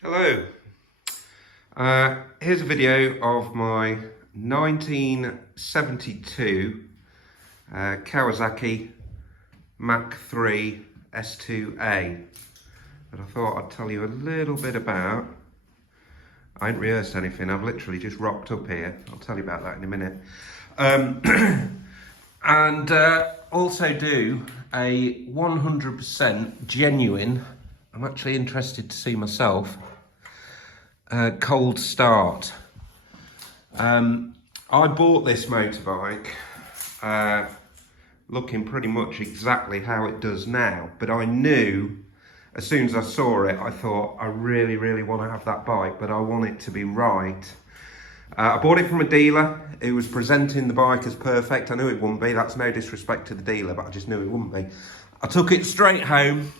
Hello. Here's a video of my 1972 Kawasaki Mach 3 S2A that I thought I'd tell you a little bit about. I ain't rehearsed anything, I've literally just rocked up here. I'll tell you about that in a minute. And also do a 100% genuine, I'm actually interested to see myself, cold start. I bought this motorbike looking pretty much exactly how it does now, but I knew as soon as I saw it, I thought I really want to have that bike, but I want it to be right. I bought it from a dealer who was presenting the bike as perfect. I knew it wouldn't be, that's no disrespect to the dealer, but I just knew it wouldn't be. I took it straight home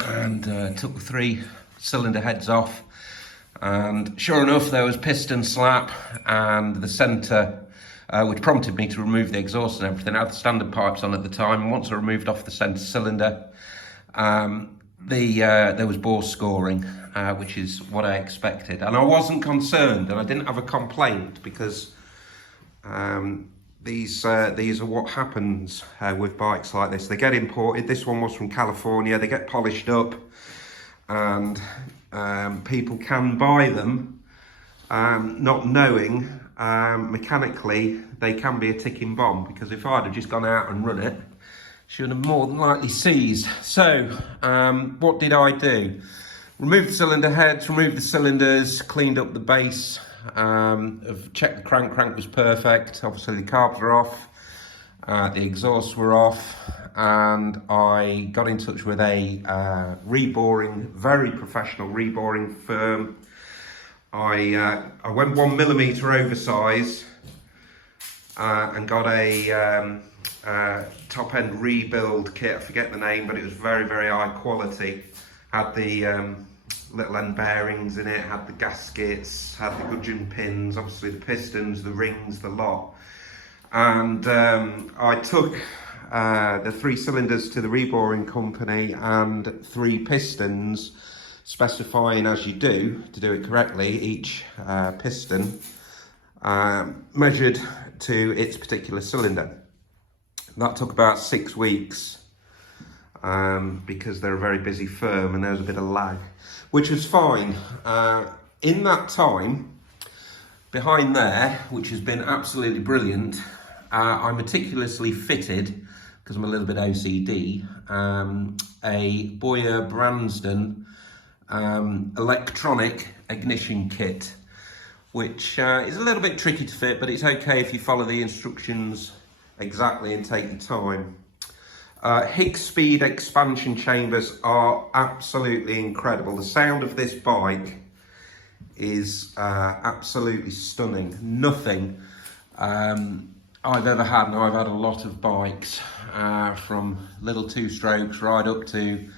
and took the 3-cylinder heads off, and sure enough there was piston slap and the centre, which prompted me to remove the exhaust and everything. I had the standard pipes on at the time, and once I removed off the centre cylinder, there was bore scoring, which is what I expected, and I wasn't concerned and I didn't have a complaint, because these are what happens with bikes like this. They get imported. This one was from California. They get polished up, and people can buy them not knowing mechanically they can be a ticking bomb, because if I'd have just gone out and run it, should have more than likely seized. So what did I do? Removed the cylinder heads, removed the cylinders, cleaned up the base, checked the crank was perfect. Obviously the carbs were off, the exhausts were off, and I got in touch with a reboring, very professional reboring firm. I went 1 millimetre oversize and got a top end rebuild kit. I forget the name, but it was very high quality. Had the little end bearings in it, had the gaskets, had the gudgeon pins, obviously the pistons, the rings, the lot. And I took the 3 cylinders to the reboring company and 3 pistons, specifying, as you do, to do it correctly, each piston measured to its particular cylinder. That took about 6 weeks because they're a very busy firm and there was a bit of lag, which was fine. In that time, behind there, which has been absolutely brilliant, I meticulously fitted, because I'm a little bit OCD, a Boyer Branston electronic ignition kit, which is a little bit tricky to fit, but it's okay if you follow the instructions exactly and take your time. Higgs speed expansion chambers are absolutely incredible. The sound of this bike is absolutely stunning. Nothing I've ever had, now I've had a lot of bikes, from little 2-strokes right up to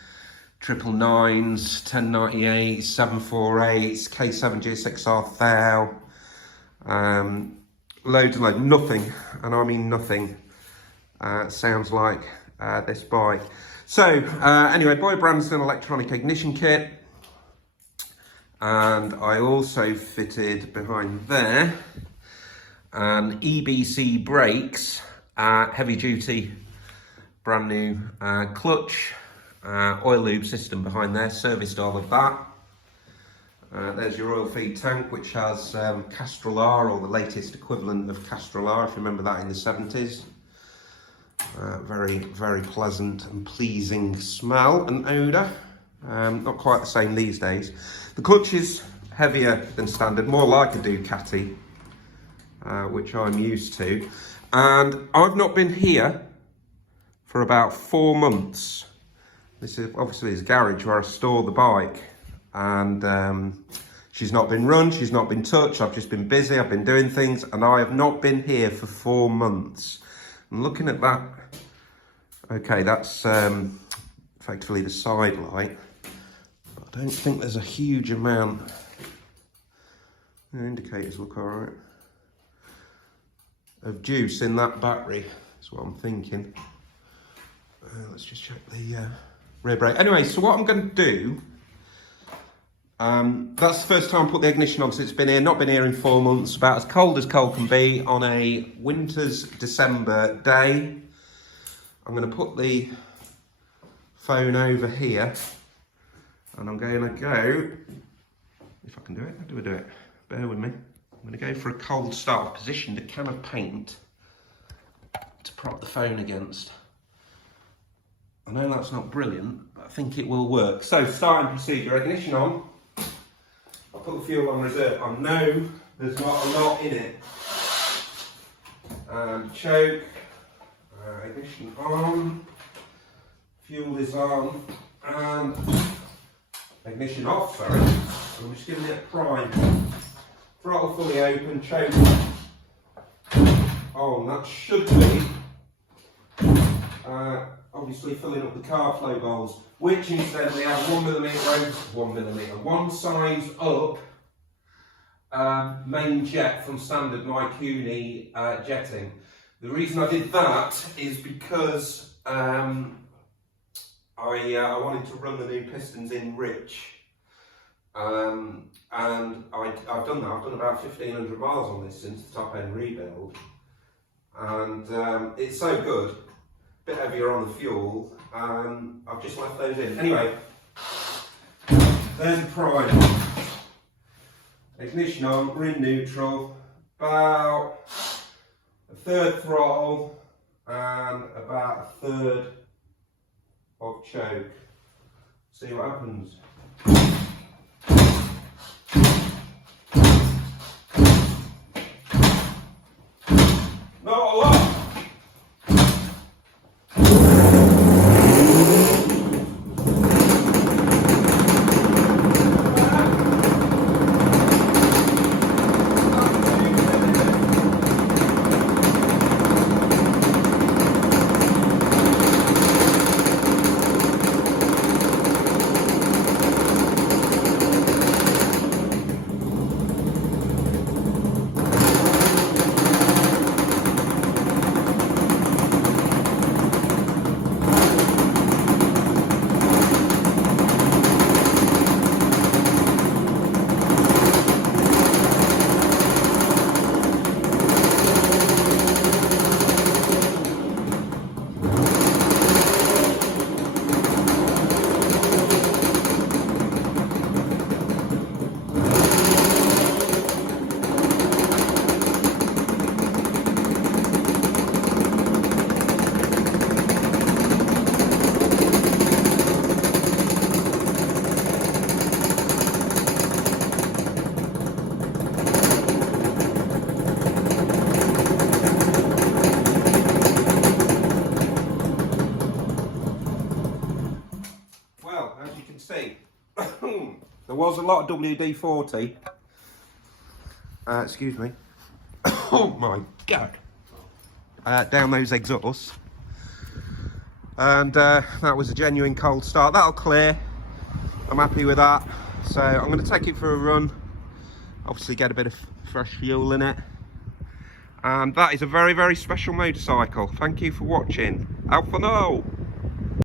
999s, 1098s, 748s, K7 GSXR Thou, loads and loads, nothing, and I mean nothing, sounds like this bike. So anyway, Boyer Branston electronic ignition kit, and I also fitted behind there an EBC brakes, heavy duty, brand new clutch, oil lube system behind there, serviced all of that. There's your oil feed tank, which has Castrol R, or the latest equivalent of Castrol R, if you remember that in the 70s. Very pleasant and pleasing smell and odour. Not quite the same these days. The clutch is heavier than standard, more like a Ducati, which I'm used to. And I've not been here for about 4 months. This is obviously his garage where I store the bike, and she's not been run, she's not been touched. I've just been busy, I've been doing things, and I have not been here for 4 months. I'm looking at that. Okay, that's effectively the side light. But I don't think there's a huge amount. The indicators look all right. Of juice in that battery, that's what I'm thinking. Let's just check the rear brake. Anyway, so what I'm going to do That's the first time I put the ignition on since it's been here. Not been here in 4 months. About as cold can be on a winter's December day. I'm going to put the phone over here, and I'm going to go, if I can do it, how do I do it? Bear with me. I'm going to go for a cold start. I've positioned a can of paint to prop the phone against. I know that's not brilliant, but I think it will work. So, starting procedure, ignition on. I'll put the fuel on reserve. I know there's not a lot in it. Choke, ignition on, fuel is on, and ignition off, sorry. I'm just giving it a prime. Throttle fully open, choke on. That should be obviously filling up the car flow bowls, which incidentally have 1 size up main jet from standard Mikuni jetting. The reason I did that is because I wanted to run the new pistons in rich, and I've done that. I've done about 1,500 miles on this since the top end rebuild, and it's so good. Bit heavier on the fuel, I've just left those in. Anyway, there's the prime. Ignition on, we're in neutral, about a third throttle and about a third of choke. See what happens. Not a lot. See, there was a lot of WD-40, excuse me, oh my god, down those exhausts, and that was a genuine cold start. That'll clear, I'm happy with that. So I'm going to take it for a run, obviously get a bit of fresh fuel in it, and that is a very, very special motorcycle. Thank you for watching. Out for now.